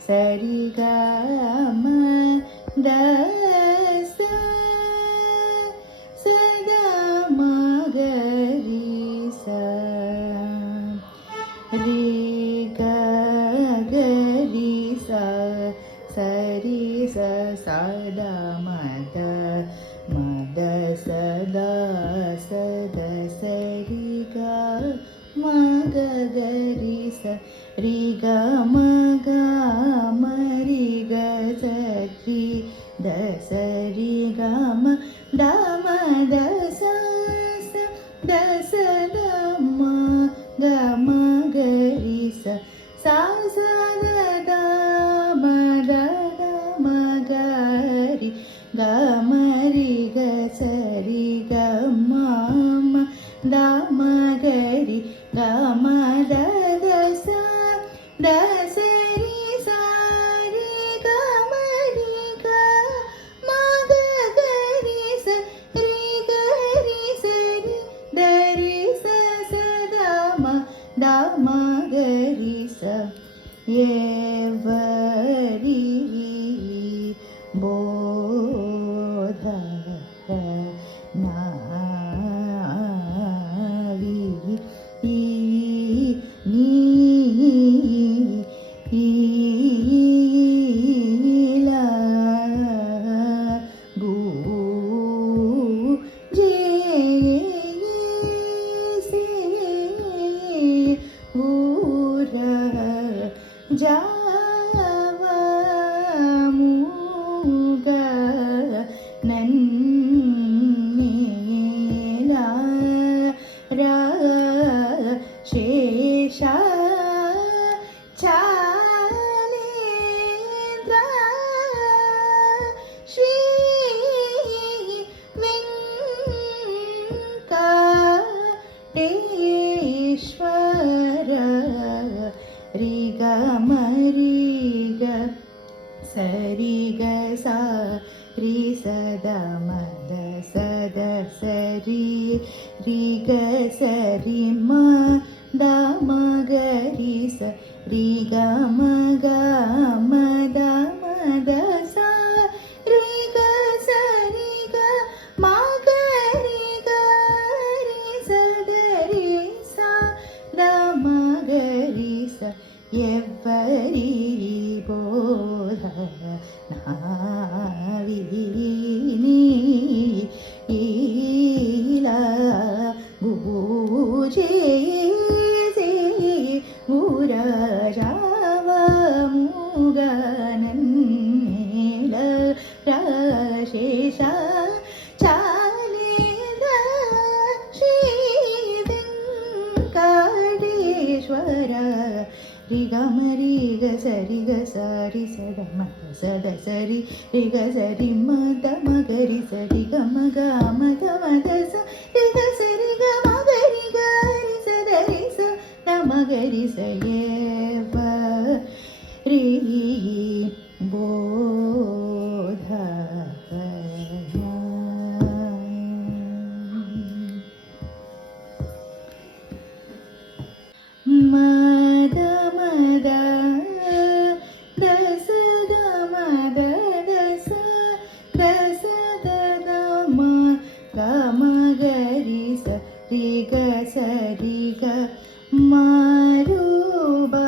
ಸರಿ ಗ ಮ ದ ಸ ಸದ ಮ ಗ ರಿ ಸ ರಿ ಗ ಗ ರಿ ಸ ಸರಿ ಸ ಸದ ಮದ ಮದ ಸದ ಸದ ಸರಿ ಗ ಮ ಗ ಗ ರಿ ಸ ರಿ ಗ ಮ ಗ ಮ ರಿ ಗ ಸ ರಿ ದ ಸ ರಿ ಗ ಮ ದ ಮ ದ ಸ ಸ ದ ಸ ದ ಮ ಗ ಮ ಗ ರಿ ಸ ಸಾ ಸ ದ ದ ಮ ದ ದ ಮ ಗ ರಿ ಗ ಮ ರಿ ಗ ಸ ರಿ ಗ ಮ ಮ ದ ಮ ಗ ರಿ ಗ ಮ ದ ದ ಸ ದ ಸ ರಿ ಸ ರಿ ಗ ಮ ರಿ ಗ ಮ ಗ ಗ ರಿ ಸ ರಿ ಗ ರಿ ಸ ರಿ ದ ರಿ ಸ ಸ ದ ಮ ದ ಮ ಗ ರಿ ಸ ಏವರಿ ಬೋಧ ನಾವಿ ನೀ ಈಲ ಭೂ ಜೇ ಸೇ ಊರ ಜಾವ ಮೂಗ ನನ್ನೇಲ ರ ಶೇಷ ಚಾಲೇಂದ್ರ ಶ್ರೀ ವೆಂಕಟೇಶ್ವರ ರಿ ಗ ಮ ರಿ ಗ ಸರಿ ಗ ಸ ರಿ ಸ ದ ಮ ದ ಸ ದ ಸರಿ ರಿ ಗ ಸರಿ ಮ ದ ಮ ಗ ರಿ ಸ ರಿ ಗ ಮ ಗ ಮ ದ ಮ ದ ಸ ರಿ ಗ ಸ ರಿ ಗ ಮ ಗ ರಿ ಗ ರಿ ಸ ದ ರಿ ಸ ದ ಮ ಗ ರಿ ಸ ಎವ್ವರಿ ಬೋಧ ನಾವಿ ನೀ ಈಲ ಭೂಜೇ ಸೇ ಊರ ಜಾವ ಮೂಗ ನನ್ನೇಲ ರಾಶೇಷ ಚಾಲೇದ ಶ್ರೀ ವೆಂಕಟೇಶ್ವರ ರಿ ಗ ಮ ರಿ ಗ ಸರಿ ಗ ಸರಿ ಸದ ಮ ಸದ ಸರಿ ರಿ ಗ ಸರಿ ಮ ದ ಮ ಗ ರಿ ಸರಿ ಗ ಮ ಗ ಮ ದ ಮ ದ ಸ ರಿ ಗ ಸರಿ ಗ ಮ ಗ ರಿ ಗ ರಿ ಸ ದ ರಿ ಸ ದ ಮ ಗ ರಿ ಸ ಏವ ರಿ ಬೋಧ ಮದ ಮದ ದ ಸ ದ ಮ ದ ದ ಸ ದ ಸ ದ ದ ಮ ಗ ಮ ಗ ರಿ ಸ ರಿ ಗ ಸ ರಿ ಗ ಮಾರು ಬಾ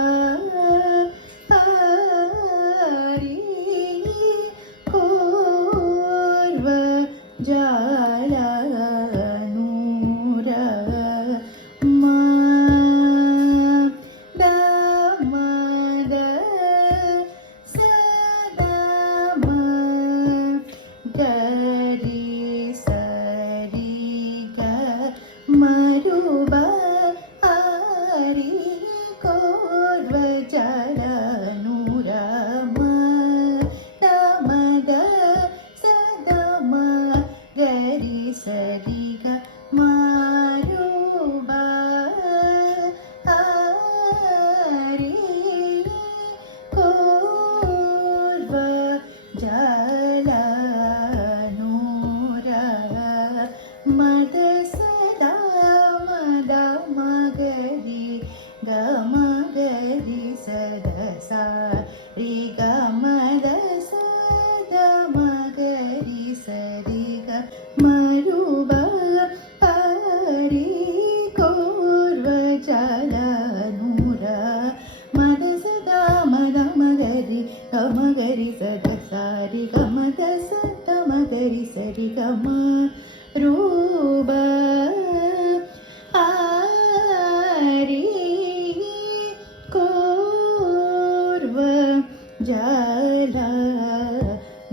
सा रि ग म द सा द म ग रि स रि ग म ru ba pa ri korva jala nura ma da sa da ma ga ma ga ri sa da sa ri ga ma da sa da ma ga ri sa ri ga ma ru ba a ri korva jala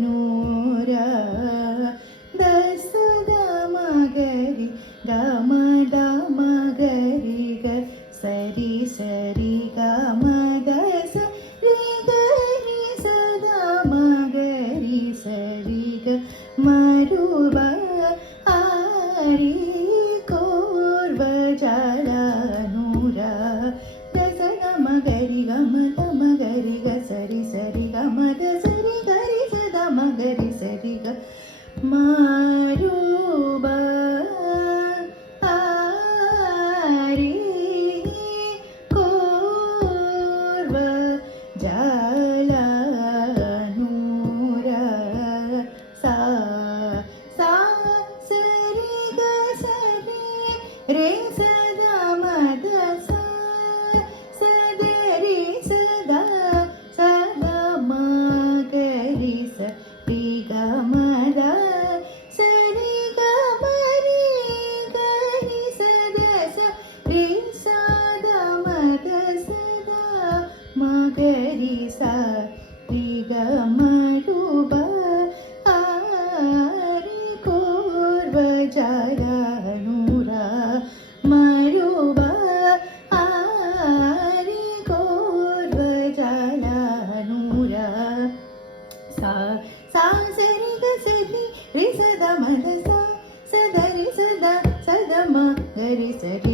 nura da sa da ma ga ri ga ma da ma ga ri ga sa ri ga ma da sa ri ga ri sa da ma ga ri sa ri ga ma ru ba a ri korva jala nura da sa da ma ga ri ga ma da ma ga ri ga sa ri ga ma da sa ri ga ri sa da ma ga ri sa ri ga ma ru ba a ri korva jala nura sa sa sa ri ga sa ri re sa da ma da sa sa da ri sa da ma ga ri sa ri ga ma da sa ri ga ma ri ga ri sa da sa ri sa da ma da sa da ma ga ri sa ri ga ma ru ba a ri korva jala nura ma ru ba a ri korva jala nura sa sa sa ri ga sa ri sa da ma da sa sa da ri sa da ma ga ri sa ri